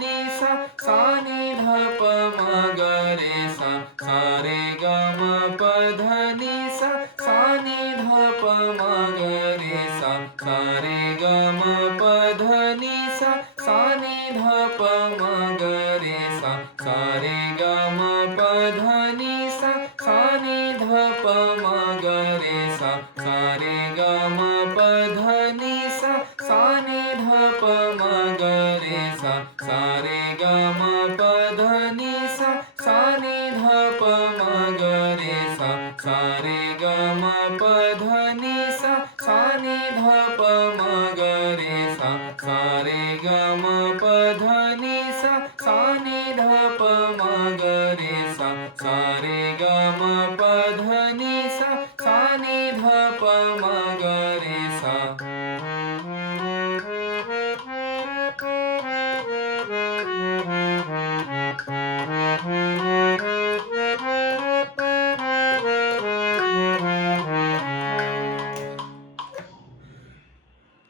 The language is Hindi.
नी सा सा नी ध प म ग रे सा सा रे ग म प ध नी सा सा नी ध प म ग रे सा सा रे ग म प ध नी सा सा नी ध प म ग रे सा सा रे ग म प ध नी सा सा नी ध प म ग रे सा सा रे ग म प ध नी सा सा नी ध प म ग रे सा सा रे ग म प ध नी सा सा नी ध प म ग रे सा सा रे ग म प ध नी सा सा नी ध प म ग रे सा सा रे ग म प ध नी सा सा